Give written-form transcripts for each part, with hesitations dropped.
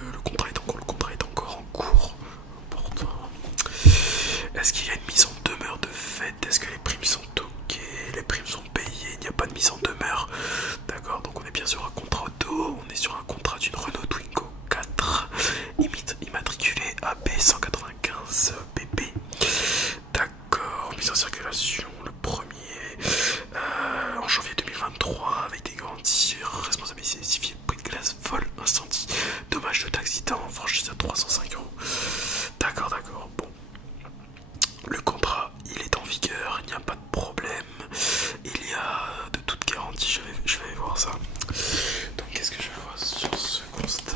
le contrat est en cours, le contrat est encore en cours. Important. Est-ce qu'il y a une mise en demeure de fait? Est-ce que les primes sont ok? Les primes sont payées, il n'y a pas de mise en demeure. D'accord, donc on est bien sur un contrat auto, on est sur un contrat d'une Renault Twingo 4 immatriculée AB 195 PP. D'accord, mise en circulation le premier en janvier 2023 avec des garanties responsabilité civile, prix de glace, vol, incendie, dommage d'accident, franchise à 305 euros. D'accord, d'accord, bon. Le contrat, il est en vigueur, il n'y a pas de problème. Il y a de toute garantie, je vais voir ça. Donc qu'est-ce que je vois sur ce constat?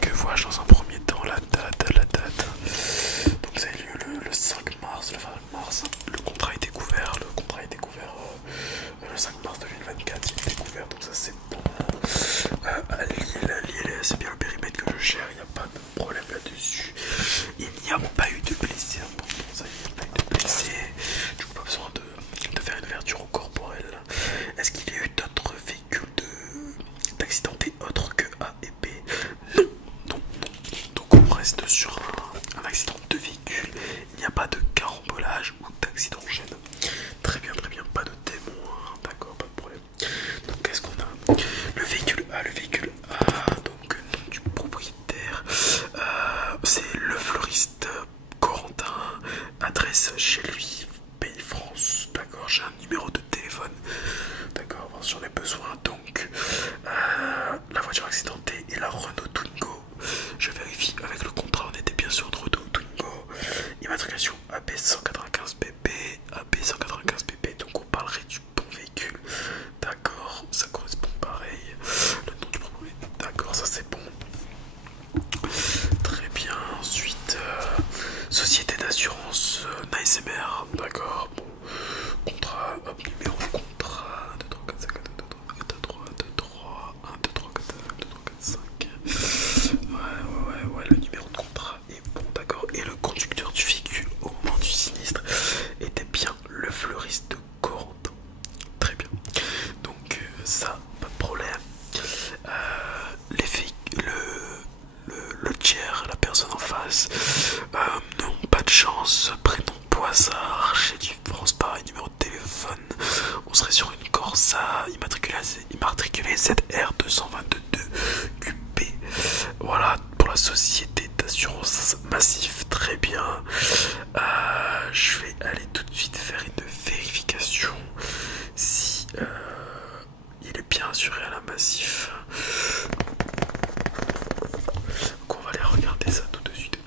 Que vois-je dans un premier temps? La date. Donc ça a eu lieu le 5 mars, le 20 mars. Le contrat a été couvert, le 5 mars 2024, il est découvert, donc ça c'est bon. À Lille, c'est bien le périmètre que je gère, il n'y a pas de problème là-dessus. Il n'y a pas eu de blessés, important, ça, il n'y a pas eu de blessés. Du coup, pas besoin de faire une ouverture au corporel. Est-ce qu'il y a eu d'autres véhicules d'accidentés autres que A et B? Non, non, non. Donc on reste sur un accident de véhicule. Il n'y a pas de carambolage ou d'accident en chaîne. Très bien, pas de témoin. D'accord, pas de problème. Donc qu'est-ce qu'on a? Le véhicule A, donc nom du propriétaire, c'est le fleuriste Corentin, adresse chez lui, Pays France. D'accord, j'ai un numéro de téléphone. D'accord, j'en ai besoin. Donc la voiture accidentée est la Renault Twingo. Je vérifie avec le contrat, on était bien sûr de Renault Twingo. Immatriculation AB 195 BP, AB 195 BP, donc on parlerait du bon véhicule. D'accord, ça correspond pareil. Le nom du propriétaire, d'accord, ça c'est bon. Très bien, ensuite, société d'assurance NASMR, d'accord, bon, contrat, hop, numéro de contrat, 2, 3, 4, 5, 2, 3, 2, 3, 1, 2, 3, 4, 5, 2, 3, 4, 5, ouais, le numéro de contrat est bon, d'accord, et le conducteur du véhicule au moment du sinistre était bien le fleuriste de Corentin. Très bien, donc ça, pas de problème. Le tiers, la personne en face, non, pas de chance, prénom Poissard, chez du France pareil, numéro de téléphone, on serait sur une Corsa immatriculée ZR222 QP. Voilà pour la société d'assurance Massif, très bien. Je vais aller tout de suite faire une vérification si il est bien assuré à la Massif. Donc on va aller regarder ça tout de suite.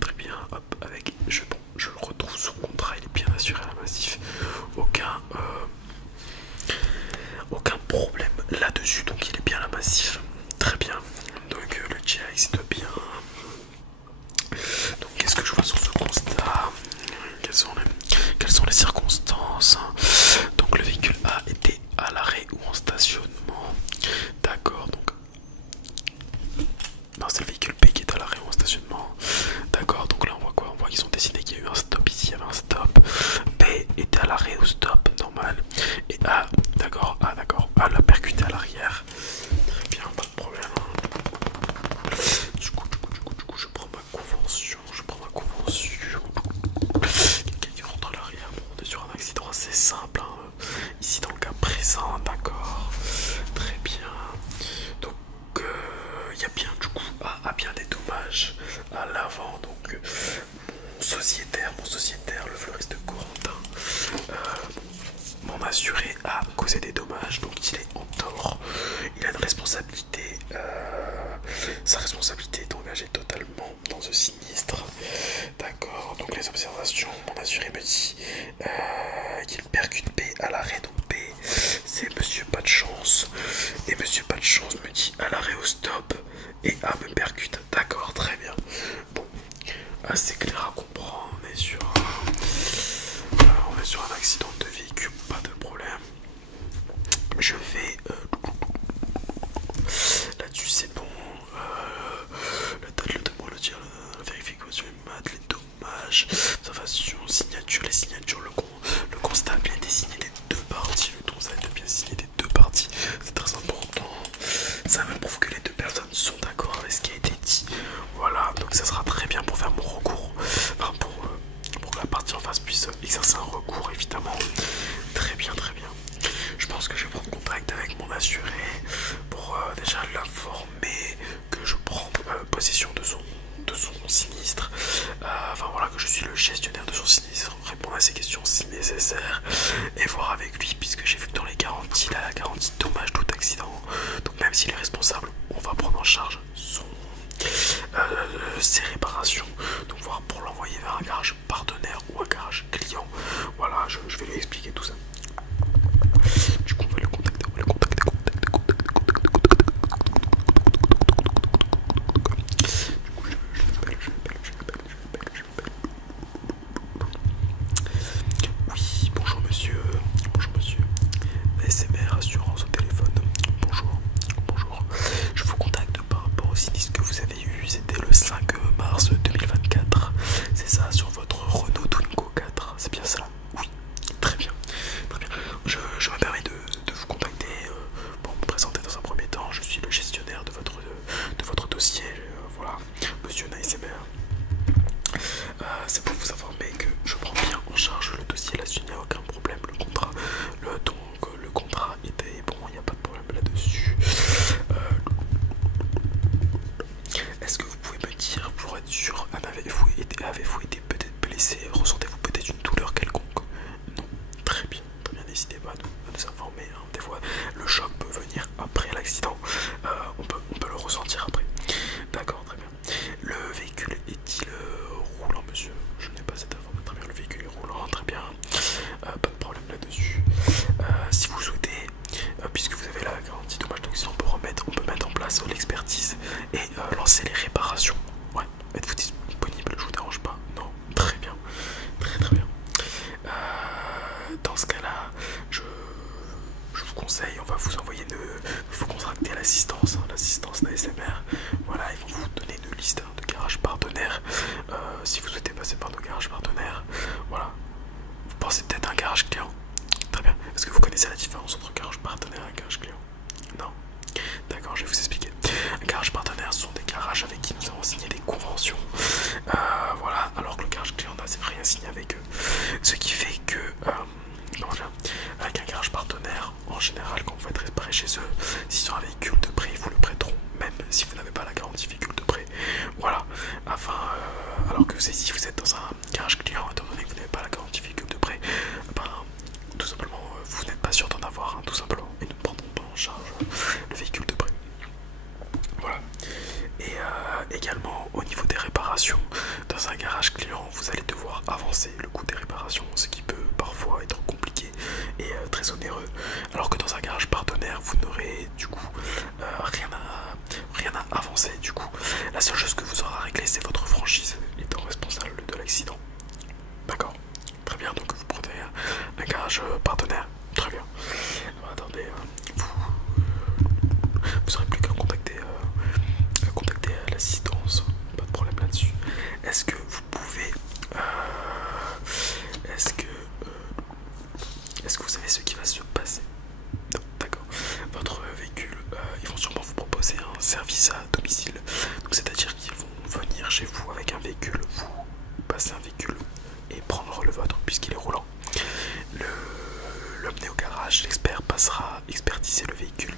Très bien, hop, avec je le retrouve son contrat, il est bien assuré à la Massif. Aucun problème là-dessus, donc il est bien à la Massif. Très bien. Donc le GI existe bien. Donc qu'est-ce que je vois sur ce constat? Quelles sont les circonstances? Donc le véhicule A était à l'arrêt ou en stationnement. D'accord, donc non, c'est le véhicule B qui est à l'arrêt ou en stationnement. D'accord, donc là on voit quoi? On voit qu'ils ont décidé qu'il y a eu un stop ici, il y avait un stop. B était à l'arrêt ou stop, normal. Et A, d'accord, A l'a percuté à l'arrière. Très bien, pas de problème. Du coup, je prends ma convention. Quelqu'un qui rentre à l'arrière. Bon, on est sur un accident assez simple, hein. Ici dans le cas présent, d'accord. Très bien. Donc il y a bien du coup a bien des dommages à l'avant. Donc mon sociétaire, le fleuriste de Corentin, mon assuré a causé des dommages, donc il est en tort. Il a une responsabilité. Sa responsabilité est engagée totalement dans ce sinistre. D'accord, donc les observations, mon assuré me dit qu'il percute B à l'arrêt. Donc B, c'est monsieur pas de chance. Et monsieur pas de chance me dit à l'arrêt au stop. Et A me percute. D'accord, très bien. Bon, assez clair à comprendre. On est sur un accident de véhicule, pas de problème. et voir avec lui, puisque j'ai vu que dans les garanties, il a la garantie dommage tout accident. Donc même s'il est responsable, on va prendre en charge ses réparations. Donc voir pour l'envoyer vers un garage partenaire ou un garage client. Voilà, je vais lui expliquer tout ça. Du coup, on va le contacter, on va le contacter, Du coup, je l'appelle. Oui, bonjour monsieur. Bonjour monsieur. SMR Assurance au téléphone. Bonjour. Bonjour. Je vous contacte par rapport au sinistre que vous avez eu. C'était le 5 mars 2024. C'est ça, sur votre Renault Twingo 4. C'est bien ça? Oui. Très bien. Très bien. Je me permets de vous contacter pour me présenter dans un premier temps. Je suis le gestionnaire de votre dossier. Voilà. Monsieur NASMR. C'est pour vous informer que je prends bien en charge le dossier là-dessus, il n'y a aucun problème. Le contrat, le contrat était bon, il n'y a pas de problème là-dessus. Est-ce que vous pouvez me dire, pour être sûr, avez-vous été peut-être blessé? Ressentez-vous peut-être une douleur quelconque? Non, très bien, n'hésitez pas à nous informer. Hein. Des fois, le choc peut venir après l'accident, on peut le ressentir après. D'accord, très bien. Le véhicule est-il roulant, monsieur? Je n'ai pas cette information. Très bien, le véhicule est roulant, très bien. Pas de problème là-dessus. Si vous souhaitez, puisque vous avez la garantie dommage d'accident, on peut mettre en place l'expertise et lancer les réparations. Ouais, êtes-vous disponible? Je vous dérange pas? Non, très bien. Très très bien. Dans ce cas-là, je vous conseille, on va vous envoyer il faut contracter l'assistance, l'assistance d'ASMR. Voilà, ils vont vous donner une liste de garages partenaires. Si vous souhaitez passer par nos garages partenaires, voilà. Vous pensez peut-être à un garage client? Très bien. Est-ce que vous connaissez la différence entre garage partenaire et un garage client? Non. D'accord, je vais vous expliquer. Un garage partenaire, ce sont des garages avec qui nous avons signé des conventions. Voilà, alors que le garage client n'a rien signé avec eux. Ce qui fait que, avec un garage partenaire, en général, quand vous faites réparer chez eux, s'ils ont un véhicule de prêt, ils vous le prêteront, même si vous n'avez pas la garantie véhicule de prêt. Voilà, alors que si vous êtes dans un garage client, étant donné que vous n'avez pas la garantie véhicule de prêt, tout simplement, vous n'êtes pas sûr d'en avoir un, tout simplement, et ne prendront pas en charge le véhicule de prêt. Voilà. Et également, au niveau des réparations, dans un garage client, vous allez devoir avancer le coût des réparations, ce qui peut parfois être compliqué et très onéreux, alors que dans un garage partenaire, vous n'aurez du coup rien à avancer. Du coup, la seule chose que vous aurez à régler, c'est votre franchise étant responsable de l'accident. D'accord, très bien. Donc vous prenez un garage partenaire, très bien. Alors, attendez, vous n'aurez plus qu'à contacter l'assistance, pas de problème là-dessus. Est-ce que vous pouvez est-ce que vous savez ce qui va se passer? Non, d'accord. Votre véhicule, ils vont sûrement vous proposer un service à domicile. Donc c'est-à-dire qu'ils vont venir chez vous avec un véhicule, vous passer un véhicule et prendre le vôtre puisqu'il est roulant. L'emmener au garage, l'expert passera expertiser le véhicule.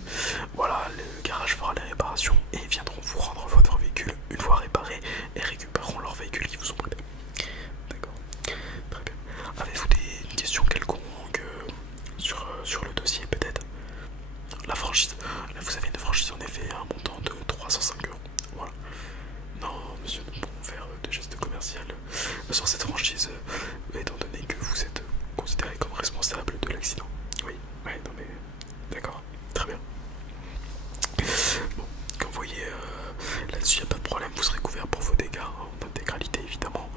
Voilà, le garage fera les réparations et viendront vous rendre votre véhicule une fois réparé et récupéreront leur véhicule qui vous ont prêté. D'accord, très bien. Avez-vous des questions quelconques sur le dossier peut-être? La franchise, là vous avez une franchise en effet à un montant de 305 €. Voilà. Non monsieur, nous pouvons faire des gestes commerciaux sur cette franchise étant donné que vous êtes considéré comme responsable de l'accident. Oui, ouais, non mais d'accord, très bien. Bon, comme vous voyez, là-dessus il n'y a pas de problème, vous serez couvert pour vos dégâts en intégralité évidemment.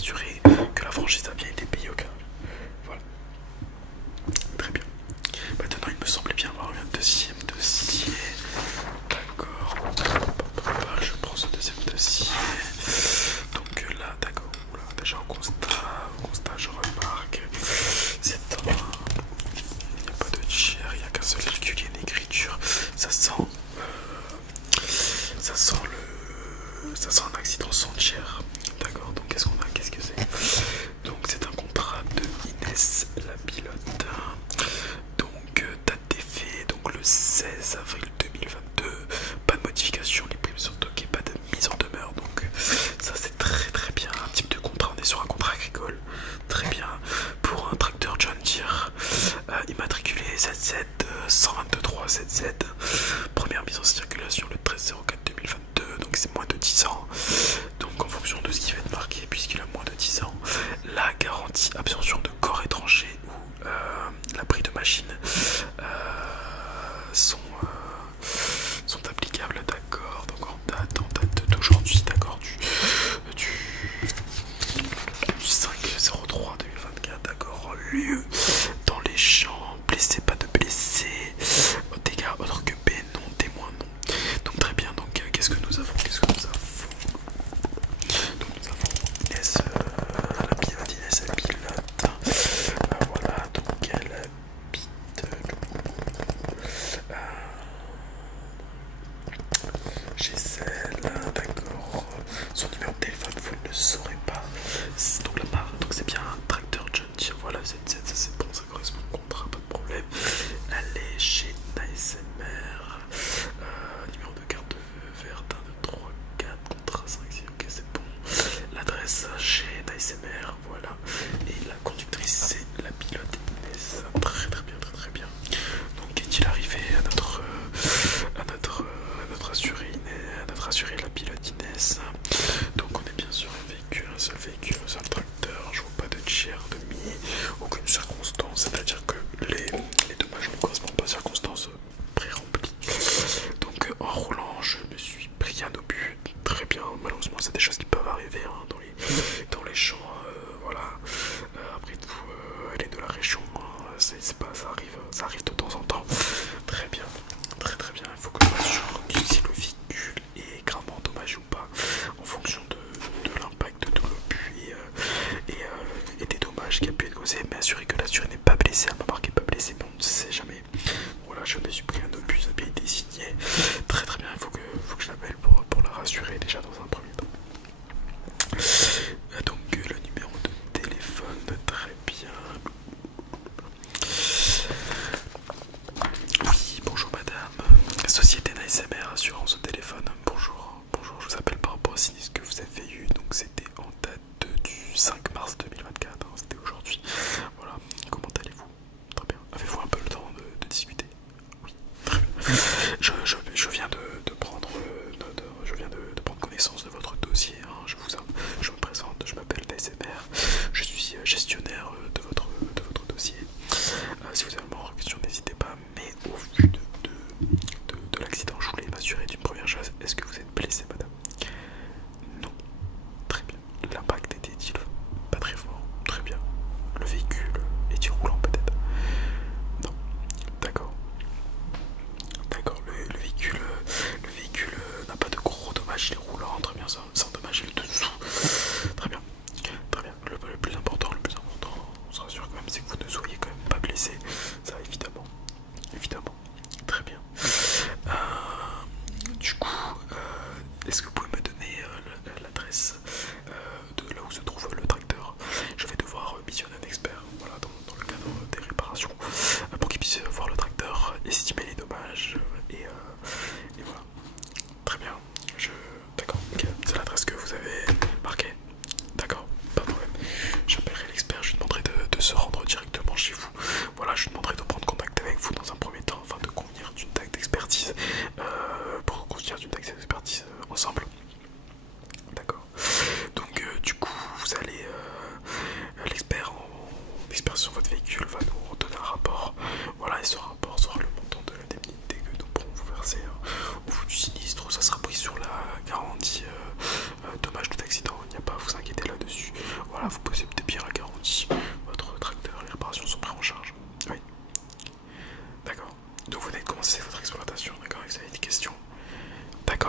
m'assurer que la franchise a bien été payée au cas. Voilà. Très bien. Maintenant, il me semblait bien avoir un deuxième dossier. D'accord. Je prends ce deuxième dossier. Donc là, d'accord. Déjà au constat, je remarque. C'est un. Il n'y a pas de tiers, il n'y a qu'un seul calcul, il y a une écriture. Ça sent un accident sans tiers. D'accord. Donc qu'est-ce qu'on a? Qu'est-ce que c'est? Donc c'est un contrat de Inès la pilote. Donc date d'effet, donc le 16 avril 2022. Pas de modification, les primes sont ok, pas de mise en demeure. Donc ça c'est très bien. Un type de contrat, on est sur un contrat agricole. Très bien. Pour un tracteur John Deere immatriculé ZZ 122.3 ZZ. Première mise en circulation le 13/04/2022. Donc c'est moins de 10 ans. Donc en fonction de ce qui va être marqué, puisqu'il a moins de 10 ans, la garantie absorption de corps étrangers ou l'abri de machine sont applicables, d'accord. Donc en date d'aujourd'hui, d'accord, du 5/03/2024, d'accord. Lieu dans les champs, blessé, pas de blessé, dégâts autres que B, non, témoin, non. Donc très bien, donc qu'est-ce que nous avons? Donc nous avons Inès, la pilote, Inès la pilote. Voilà, donc elle habite chez elle, d'accord. Son numéro de téléphone, vous ne le saurez pas. Donc la marque, donc c'est bien un tracteur John Deere. Voilà, ZZ, ça c'est bon, ça correspond au contrat, pas de problème. Elle est chez ASMR. Numéro de carte verte 1, 2, 3, 4, contrat 5, 6, ok, c'est bon. L'adresse chez ASMR, voilà. Et la conductrice, c'est la pilote Inès. Très bien. Donc, est-il arrivé à notre assuré, à notre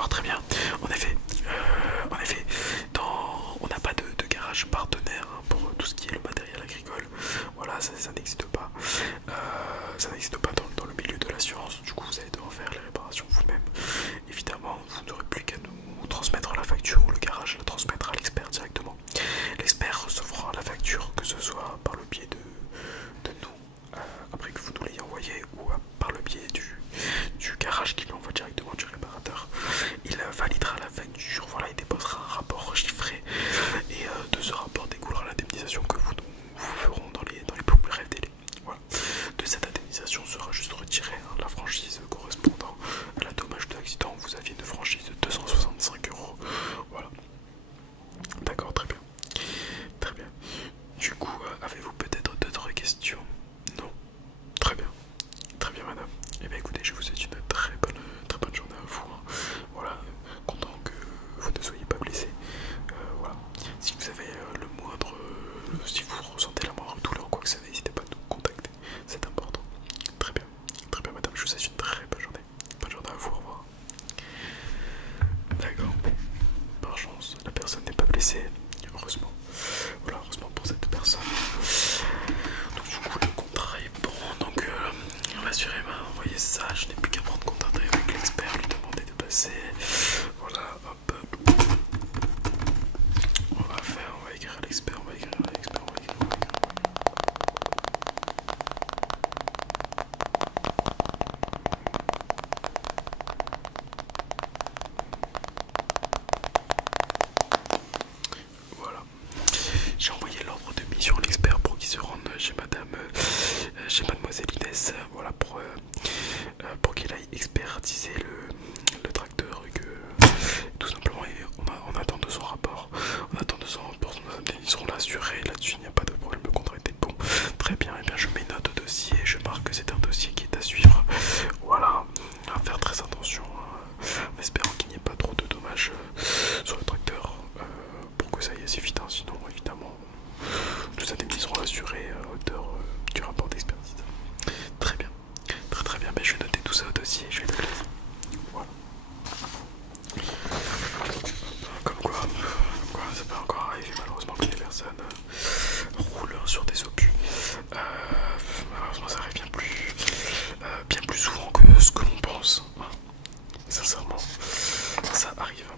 D'accord, très bien. En effet, on n'a pas de garage partenaire hein, pour tout ce qui est le matériel agricole. Voilà, ça n'existe pas. Ça n'existe pas dans le milieu de l'assurance. Du coup, vous allez devoir faire les réparations vous-même. Évidemment, vous n'aurez plus qu'à nous transmettre la facture ou le garage la transmettra à l'expert directement. L'expert recevra la facture, que ce soit par le biais de nous, après que vous nous l'ayez envoyé, ou par le biais du garage qui l'envoie directement du réparateur. Il validera la facture, voilà, il déposera un rapport chiffré et de ce rapport découlera l'indemnisation que vous ferons dans les plus brefs délais. Voilà. De cette indemnisation sera juste retirée la franchise correspondant à la dommage de l'accident. Vous aviez une franchise de 265 €. Voilà. D'accord, très bien. Très bien. Du coup, avez-vous peut-être d'autres questions? Non. Très bien. Très bien, madame. Eh bien, écoutez, je vous souhaite une très bonne journée à vous. Hein. Voilà, content que vous ne soyez pas blessé. Voilà. Si vous avez si vous ressentez la moindre douleur ou quoi que ce soit, n'hésitez pas à nous contacter. C'est important. Très bien, madame. Je vous souhaite une très bonne journée. Bonne journée à vous. Au revoir. D'accord. Par chance, la personne n'est pas blessée. Heureusement. Voilà, heureusement pour cette personne. Donc du coup le contrat est bon. Donc l'assuré m'a envoyé ça. Je n'ai plus qu'à prendre contact avec l'expert, lui demander de passer. Voilà, hop. On va écrire à l'expert, on va écrire à l'expert, on va écrire. Voilà. J'ai envoyé l'ordre de mission à l'expert pour qu'il se rende chez mademoiselle Inès, voilà, pour qu'il aille expertiser le tracteur et que tout simplement on attend de son rapport. On attend de son rapport, ils seront assurés là-dessus, il n'y a pas de problème, le contrat était bon. Très bien, et bien je mets note au dossier, je marque que c'est un dossier qui est à suivre. Voilà, à faire très attention, en espérant qu'il n'y ait pas trop de dommages sur le tracteur pour que ça aille assez vite, hein. Sinon évidemment tous indemniseront assurés à hauteur du rapport d'expertise. Très bien, très bien, mais je vais noter tout ça au dossier, je vais le classer. Voilà. Comme quoi, ça peut encore arriver malheureusement que les personnes roulent sur des obus. Malheureusement ça arrive bien plus souvent que ce que l'on pense. Sincèrement, ça arrive